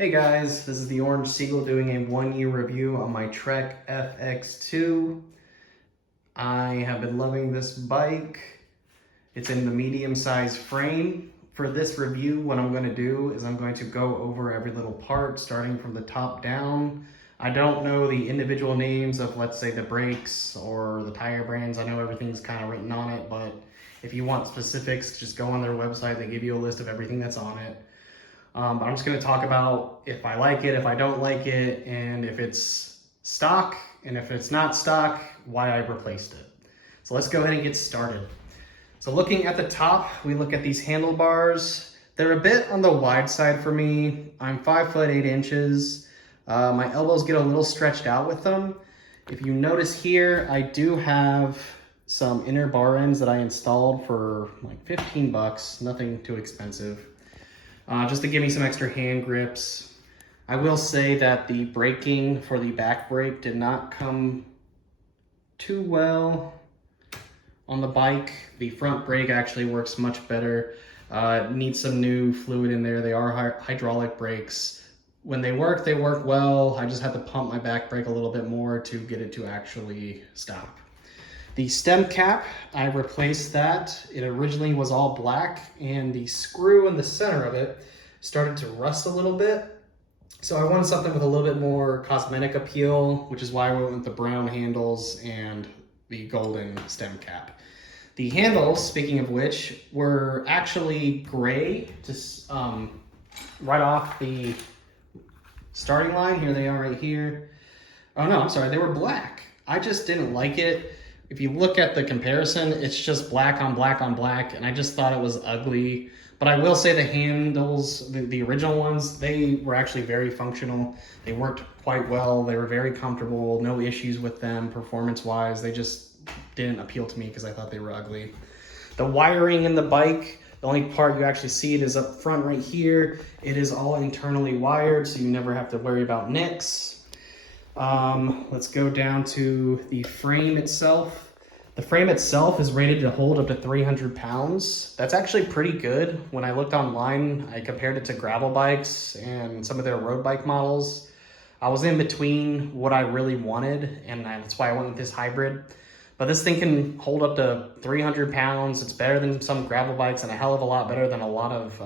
Hey guys, this is the Orange Seagull doing a 1-year review on my Trek FX2. I have been loving this bike. It's in the medium size frame. For this review, what I'm going to do is I'm going to go over every little part starting from the top down. I don't know the individual names of, let's say, the brakes or the tire brands. I know everything's kind of written on it, but if you want specifics, just go on their website. They give you a list of everything that's on it. But I'm just going to talk about if I like it, if I don't like it, and if it's stock, and if it's not stock, why I replaced it. So let's go ahead and get started. So looking at the top, we look at these handlebars. They're a bit on the wide side for me. I'm 5'8". My elbows get a little stretched out with them. If you notice here, I do have some inner bar ends that I installed for like 15 bucks, nothing too expensive. Just to give me some extra hand grips. I will say that the braking for the back brake did not come too well on the bike. The front brake actually works much better. Needs some new fluid in there. They are hydraulic brakes. When they work well. I just have to pump my back brake a little bit more to get it to actually stop. The stem cap, I replaced that. It originally was all black, and the screw in the center of it started to rust a little bit. So I wanted something with a little bit more cosmetic appeal, which is why I went with the brown handles and the golden stem cap. The handles, speaking of which, were actually gray, just right off the starting line. Here they are right here. Oh no, I'm sorry, they were black. I just didn't like it. If you look at the comparison, it's just black on black on black, and I just thought it was ugly. But I will say the handles, the original ones, they were actually very functional. They worked quite well. They were very comfortable, no issues with them performance-wise. They just didn't appeal to me because I thought they were ugly. The wiring in the bike, the only part you actually see it is up front right here. It is all internally wired, so you never have to worry about nicks. Let's go down to the frame itself. The frame itself is rated to hold up to 300 pounds. That's actually pretty good. When I looked online, I compared it to gravel bikes and some of their road bike models. I was in between what I really wanted, and that's why I went with this hybrid. But this thing can hold up to 300 pounds. It's better than some gravel bikes and a hell of a lot better than a lot of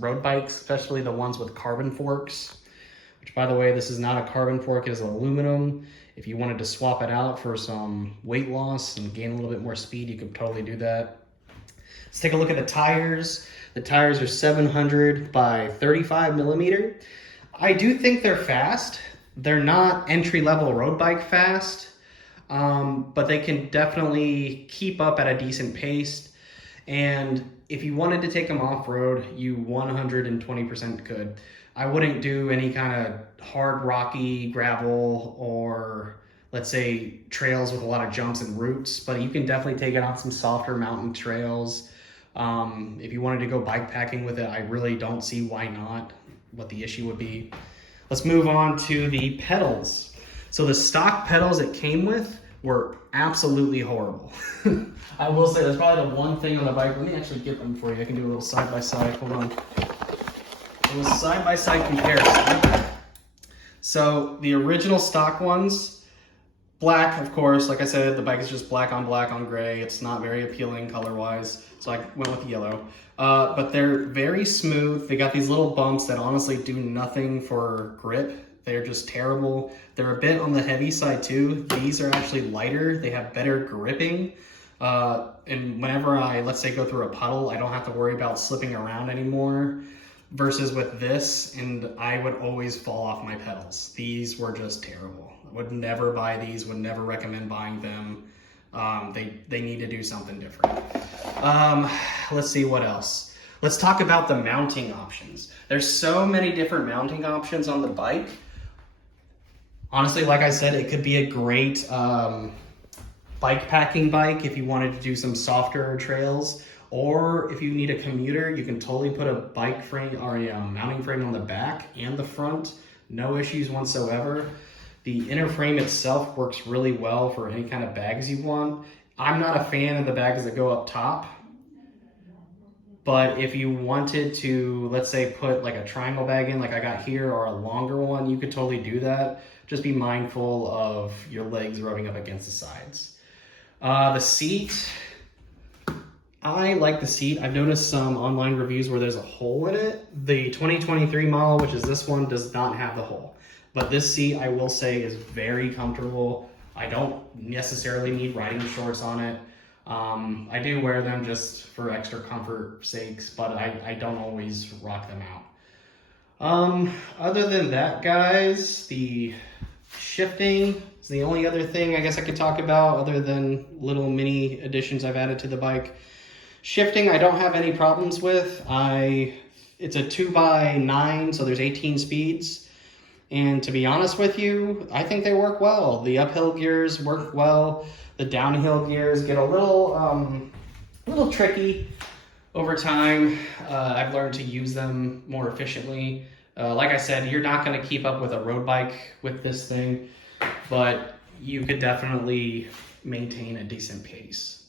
road bikes, especially the ones with carbon forks. Which, by the way, this is not a carbon fork, it is aluminum. If you wanted to swap it out for some weight loss and gain a little bit more speed, you could totally do that. Let's take a look at the tires. The tires are 700 by 35 millimeter. I do think they're fast. They're not entry-level road bike fast, but they can definitely keep up at a decent pace. And if you wanted to take them off-road, you 120% could. I wouldn't do any kind of hard rocky gravel or, let's say, trails with a lot of jumps and roots, but you can definitely take it on some softer mountain trails. If you wanted to go bike packing with it, I really don't see why not, what the issue would be. Let's move on to the pedals. So the stock pedals it came with were absolutely horrible. I will say that's probably the one thing on the bike. Let me actually get them for you. I can do a little side-by-side. Hold on. A little side-by-side comparison. So the original stock ones, black, of course. Like I said, the bike is just black on gray. It's not very appealing color-wise, so I went with yellow. But they're very smooth. They got these little bumps that honestly do nothing for grip. They're just terrible. They're a bit on the heavy side too. These are actually lighter. They have better gripping. And whenever I, let's say, go through a puddle, I don't have to worry about slipping around anymore. Versus with this, and I would always fall off my pedals. These were just terrible. I would never buy these, would never recommend buying them. They need to do something different. Let's see what else. Let's talk about the mounting options. There's so many different mounting options on the bike. Honestly, like I said, it could be a great bike packing bike if you wanted to do some softer trails. Or if you need a commuter, you can totally put a bike frame or a mounting frame on the back and the front. No issues whatsoever. The inner frame itself works really well for any kind of bags you want. I'm not a fan of the bags that go up top, But if you wanted to, let's say, put like a triangle bag in like I got here, or a longer one, you could totally do that. Just be mindful of your legs rubbing up against the sides. The seat, I like the seat. I've noticed some online reviews where there's a hole in it. The 2023 model, which is this one, does not have the hole. But this seat, I will say, is very comfortable. I don't necessarily need riding shorts on it. I do wear them just for extra comfort sakes, but I don't always rock them out. Other than that, guys, the shifting is the only other thing I guess I could talk about, other than little mini additions I've added to the bike. Shifting, I don't have any problems with. It's a 2x9, so there's 18 speeds. And to be honest with you, I think they work well. The uphill gears work well. The downhill gears get a little tricky over time. I've learned to use them more efficiently. Like I said, you're not going to keep up with a road bike with this thing, but you could definitely maintain a decent pace.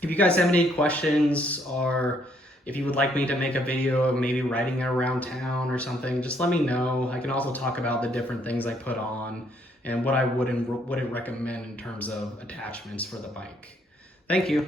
If you guys have any questions, or if you would like me to make a video of maybe riding around town or something, just let me know. I can also talk about the different things I put on and what I would and wouldn't recommend in terms of attachments for the bike. Thank you.